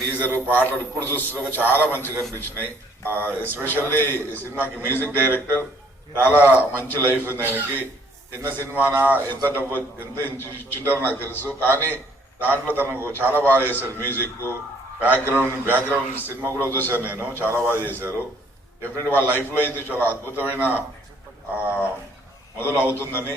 Teaser పాటలు ఇప్పుడు చూస్తున్నాము చాలా మంచిగా అనిపించినాయి. ఎస్పెషల్లీ ఈ సినిమాకి మ్యూజిక్ డైరెక్టర్ చాలా మంచి లైఫ్ ఉంది ఆయనకి. చిన్న సినిమానా ఎంత డబ్బు ఎంత ఇచ్చింటారో నాకు తెలుసు, కానీ దాంట్లో తనకు చాలా బాగా చేశారు. మ్యూజిక్ బ్యాక్గ్రౌండ్ సినిమా కూడా చూశాను నేను, చాలా బాగా చేశారు. డెఫినెట్ వాళ్ళ లైఫ్ లో అయితే చాలా అద్భుతమైన మొదలు అవుతుందని,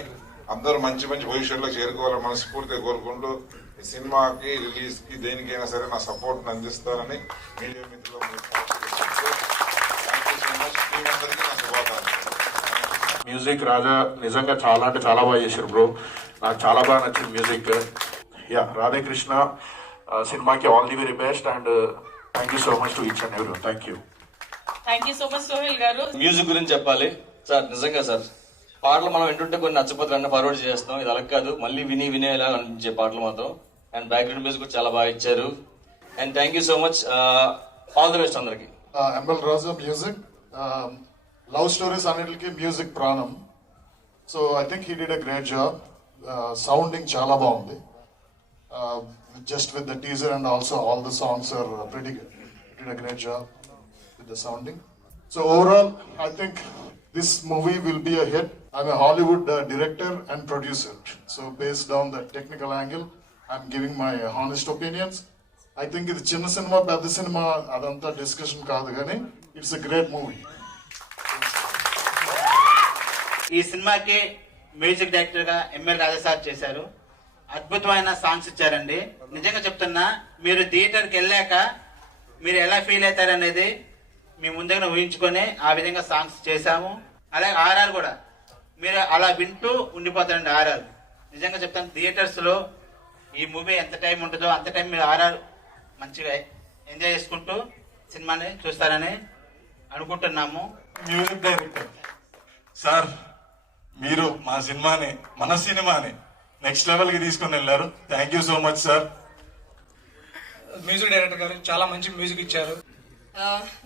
అందరూ మంచి మంచి పొజిషన్ లో చేరుకోవాలని మనస్ఫూర్తిగా కోరుకుంటూ ఈ సినిమాకి రిలీజ్ కి దేనికైనా సరే నా సపోర్ట్ అందిస్తారని మీడియా మిత్రులు మ్యూజిక్ రాజా నిజంగా చాలా అంటే చాలా బాగా చేశారు బ్రో. నాకు చాలా బాగా నచ్చింది మ్యూజిక్. యా, రాధాకృష్ణ సినిమాకి all the very best and thank you so much to each and every. Thank you so much Sohel గారు. మ్యూజిక్ గురించి చెప్పాలి సార్. నిజంగా సార్, పాటలు మనం వింటుంటే కొన్ని నచ్చపోతే అన్న ఫార్వర్డ్ చేస్తాం, ఇది అలా కాదు, మళ్ళీ వినేలా అనిపించే పాటలు మాత్రం. అండ్ బ్యాక్గ్రౌండ్ మ్యూజిక్ కూడా చాలా బాగా ఇచ్చారు. And thank you so much, all the best అందరికి. ML Raja music, love stories అన్నిటికి మ్యూజిక్ ప్రాణం. So I think he did a great job. Sounding చాలా బాగుంది. Just with the teaser and also all the songs are pretty good. He did a great job with the sounding. So overall, I think this movie will be a hit. I'm a Hollywood director and producer. So based on the technical angle, I'm giving my honest opinions. I think ఇది చిన్న cinema పెద్ద cinema అదంతా discussion కాదు, కానీ it's a great movie. ఈ సినిమాకి music director గా ML రాజా sir చేశారు. అద్భుతమైన సాంగ్స్ ఇచ్చారండి. నిజంగా చెప్తున్నా, మీరు థియేటర్కి వెళ్ళాక మీరు ఎలా ఫీల్ అవుతారనేది మీ ముందుగా ఊహించుకొని ఆ విధంగా సాంగ్స్ చేశాము. అలాగే ఆర్ఆర్ కూడా మీరు అలా వింటూ ఉండిపోతారండి. ఆర్ఆర్ నిజంగా చెప్తాను, థియేటర్స్ లో ఈ మూవీ ఎంత టైం ఉంటుందో అంత టైం మీరు ఆర్ఆర్ మంచిగా ఎంజాయ్ చేసుకుంటూ సినిమాని చూస్తారని అనుకుంటున్నాము. మ్యూజిక్ డైరెక్టర్ సార్, మీరు మన సినిమాని నెక్స్ట్ లెవెల్ కి తీసుకుని వెళ్ళారు. Thank you so much sir. Music director గారు చాలా మంచి మ్యూజిక్ ఇచ్చారు.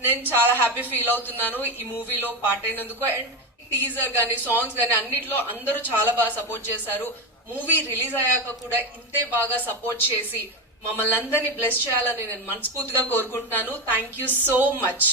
నేను చాలా హ్యాపీ ఫీల్ అవుతున్నాను ఈ మూవీలో పార్ట్ అయినందుకు. అండ్ టీజర్ గానీ సాంగ్స్ గానీ అన్నిట్లో అందరూ చాలా బాగా సపోర్ట్ చేశారు. మూవీ రిలీజ్ అయ్యాక కూడా ఇంతే బాగా సపోర్ట్ చేసి మమ్మల్ని అందరినీ బ్లెస్ చేయాలని నేను మనస్ఫూర్తిగా కోరుకుంటున్నాను. Thank you so much.